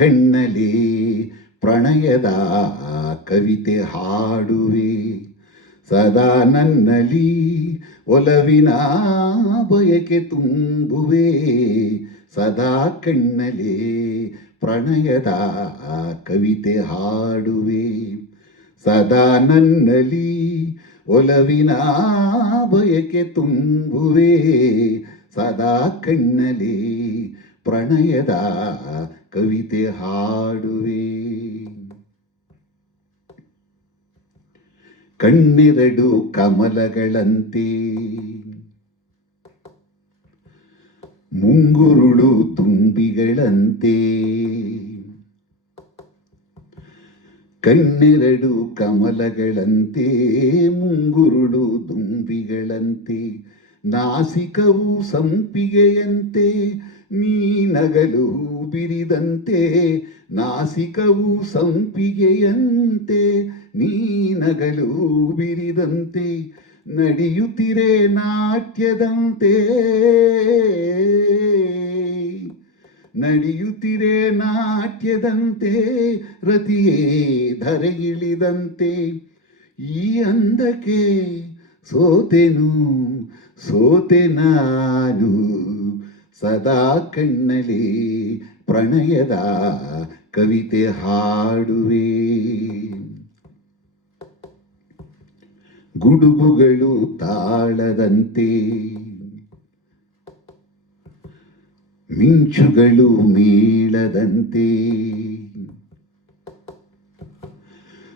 ಕಣ್ಣಲ್ಲಿ ಪ್ರಣಯದ ಕವಿತೆ ಹಾಡುವೆ, ಸದಾ ನನ್ನಲ್ಲಿ ಒಲವಿನ ಬಯಕೆ ತುಂಬುವೆ, ಸದಾ ಕಣ್ಣಲ್ಲಿ ಪ್ರಣಯದ ಕವಿತೆ ಹಾಡುವೆ, ಸದಾ ನನ್ನಲ್ಲಿ ಒಲವಿನ ಬಯಕೆ ತುಂಬುವೆ, ಸದಾ ಕಣ್ಣಲ್ಲಿ ಪ್ರಣಯದ ಕವಿತೆ ಹಾಡುವೆ. ಕಣ್ಣೆರಡು ಕಮಲಗಳಂತೆ, ಮುಂಗುರುಳು ತುಂಬಿಗಳಂತೆ, ಕಣ್ಣೆರಡು ಕಮಲಗಳಂತೆ, ಮುಂಗುರುಳು ದುಂಬಿಗಳಂತೆ, ನಾಸಿಕವು ಸಂಪಿಗೆಯಂತೆ, ನೀ ನಗಲು ಬಿರಿದಂತೆ, ನಾಸಿಕವು ಸಂಪಿಗೆಯಂತೆ, ನೀ ನಗಲು ಬಿರಿದಂತೆ, ನಡೆಯುತ್ತಿರೆ ನಾಟ್ಯದಂತೆ, ನಡೆಯುತ್ತಿರೆ ನಾಟ್ಯದಂತೆ, ರತಿಯೇ ಧರೆಗಿಳಿದಂತೆ, ಈ ಅಂದಕ್ಕೆ ಸೋತೆನು ಸೋತೆ ನಾನು, ಸದಾ ಕಣ್ಣಲ್ಲಿ ಪ್ರಣಯದ ಕವಿತೆ ಹಾಡುವೆ. ಗುಡುಗುಗಳು ತಾಳದಂತೆ, ಮಿಂಚುಗಳು ಮೇಳದಂತೆ,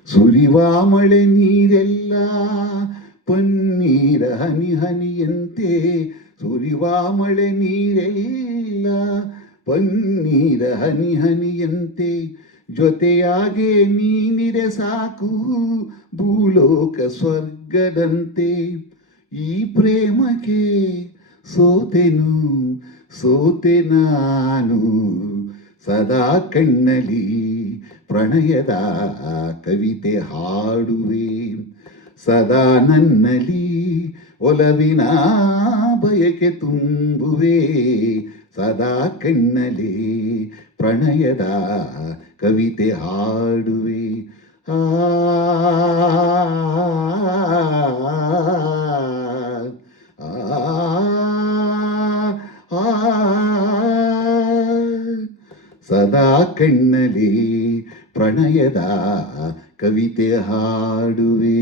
ಸುರಿವ ಮಳೆ ನೀರೆಲ್ಲ ಪನ್ನೀರ ಹನಿ ಹನಿಯಂತೆ, ಸುರಿವ ಮಳೆ ನೀರೆಲ್ಲ ಪನ್ನೀರ ಹನಿ ಹನಿಯಂತೆ, ಜೊತೆಯಾಗೆ ನೀನಿರೆ ಸಾಕು ಭೂಲೋಕ ಸ್ವರ್ಗದಂತೆ, ಈ ಪ್ರೇಮಕ್ಕೆ ಸೋತೆನು ಸೋತೆ ನಾನು, ಸದಾ ಕಣ್ಣಲ್ಲಿ ಪ್ರಣಯದ ಕವಿತೆ ಹಾಡುವೆ, ಸದಾ ನನ್ನಲ್ಲಿ ಒಲವಿನ ಬಯಕೆ ತುಂಬುವೆ, ಸದಾ ಕಣ್ಣಲ್ಲಿ ಪ್ರಣಯದ ಕವಿತೆ ಹಾಡುವೆ. ಆ ಸದಾ ಕಣ್ಣಲ್ಲಿ ಪ್ರಣಯದ ಕವಿತೆ ಹಾಡುವೆ.